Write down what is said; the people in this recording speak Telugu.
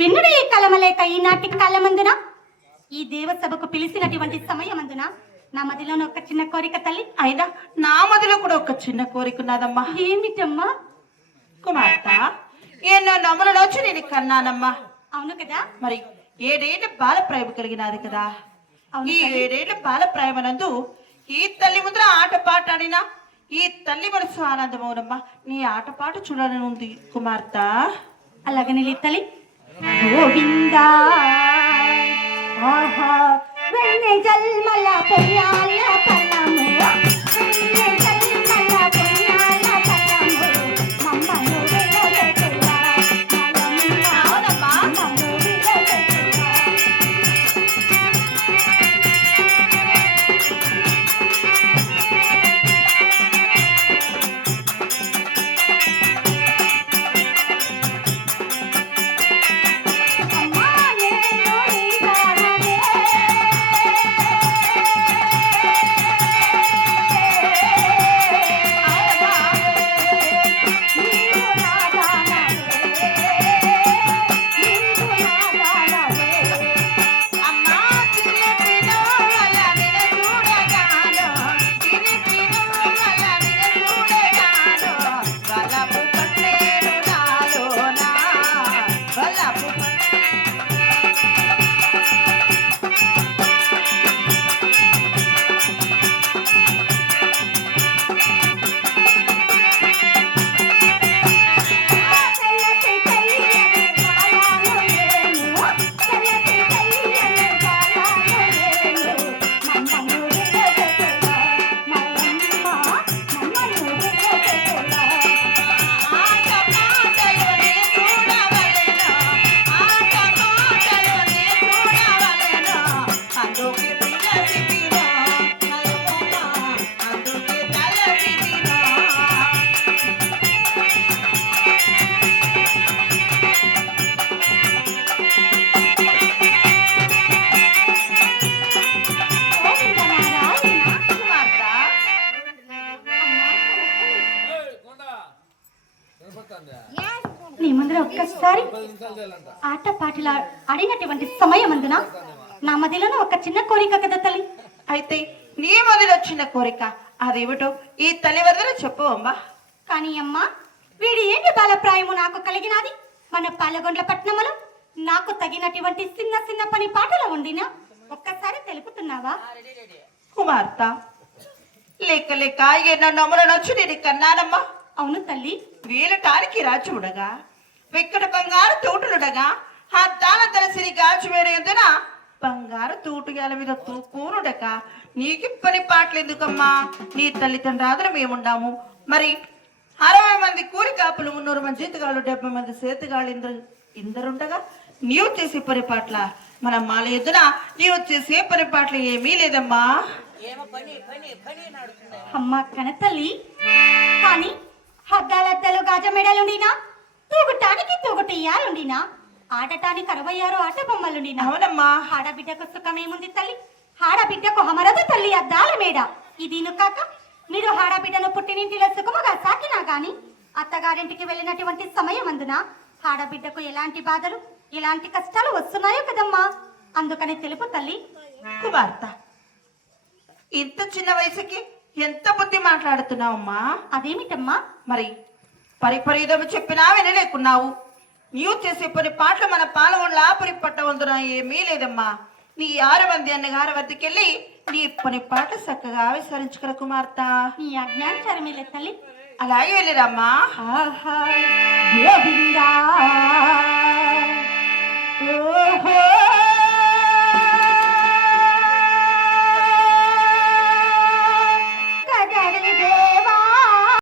విన్నుడు ఈ కలమలేక ఈనాటి కాలమందున ఈ దేవసభకు పిలిచినటువంటి సమయమందున నా మదిలోని ఒక చిన్న కోరిక తల్లి. అయినా నా మదిలో కూడా ఒక చిన్న కోరిక ఉన్నదమ్మా. ఏమిటమ్మా? కుమార్తె, ఎన్నో నమ్ములలోచి నేను కన్నానమ్మా. అవును కదా. మరి 7 ఏళ్ల బాల ప్రేమ కలిగినది కదా. ఈ 7 ఏళ్ల బాల ప్రేమనందు ఈ తల్లి ముద్ర ఆటపాట ఆడినా ఈ తల్లి మనసు ఆనందమవునమ్మా. నీ ఆటపాట చూడాలనుంది కుమార్తె. అలాగని తల్లి. గోవిందా ఆహా వెన్నె జల్మల పొయ్యాల పల్లము వెన్నె జల్మల పొయ్యాల పల్లము మమ్మను విలసెట్టులా మమ్మను విలసెట్టులా. నీ ముందర ఒక్కసారి ఆటపాటలు ఆడినటువంటి సమయమందున నా మదిలోనే ఒక చిన్న కోరిక కదా తల్లి. అయితే నీ మదిలో చిన్న కోరిక అదేమిటో ఈ తల్లి వద్దన చెప్పవమ్మా. కానీ అమ్మా, వీడి ఏంటి బాలప్రాయము నాకు కలిగినది. మన పాలగొండ్ల పట్నములో నాకు తగినటువంటి చిన్న చిన్న పని పాటలు ఉండినా ఒక్కసారి తెలుపుతున్నావా? కుమార్తె, లేక లేక ఎన్నో నమ్ములనొచ్చు నేను కన్నానమ్మా. అవును తల్లి. వేలటానికి రాజుడగా వెక్కడ బంగారు తోటలుడగా ఆ దాన తలసిరి గాజు వేరేందున బంగారు తూటుగాల మీద తూకూరుడక నీకు పని పాటలు ఎందుకమ్మా? నీ తల్లిదండ్రులు మేముండాము. మరి 60 మంది కూలి కాపులు 300 మంది జీతగాళ్ళు 70 మంది సేతుగాళ్ళు ఇందరుండగా నీవు చేసే పని పాటల మన మాల ఎద్దున నీవు చేసే పని పాటలు ఏమీ లేదమ్మా. అమ్మా కనతల్లి, కానీ హద్దాలద్దలు గాజమెడలుండినా తూగుటానికి తూగుటియ్యాలుండినా ఆడటానికి 66 ఆట బొమ్మలుండినా. అవునమ్మా. ఆడబిడ్డకు సుఖమేముంది తల్లి? ఆడబిడ్డకు హమరదు తల్లి అద్దాల మేడ. ఇదిను కాక మీరు ఆడబిడ్డను పుట్టినింటిలో సుఖముగా సాకినా గాని అత్తగారింటికి వెళ్ళినటువంటి సమయం అందున ఆడబిడ్డకు ఎలాంటి బాధలు ఎలాంటి కష్టాలు వస్తున్నాయో కదమ్మా. అందుకని తెలుపు తల్లి. కుమార్తె, ఇంత చిన్న వయసుకి ఎంత బుద్ధి మాట్లాడుతున్నావమ్మా. అదేమిటమ్మా? మరి పరిపరిదము చెప్పినా వినలేకున్నావు. నీవు చేసే పని పాటలు మన పాలగొండ ఆపురి పట్టవంతున ఏమీ లేదమ్మా. నీ 6 మంది అన్నగారి వద్దకెళ్ళి నీ పని పాట చక్కగా విసరించుకున్న కుమార్తె. నీ అజ్ఞానచారమేలే తల్లి. అలాగే వెళ్ళిరమ్మా. గోవిందా ఓహో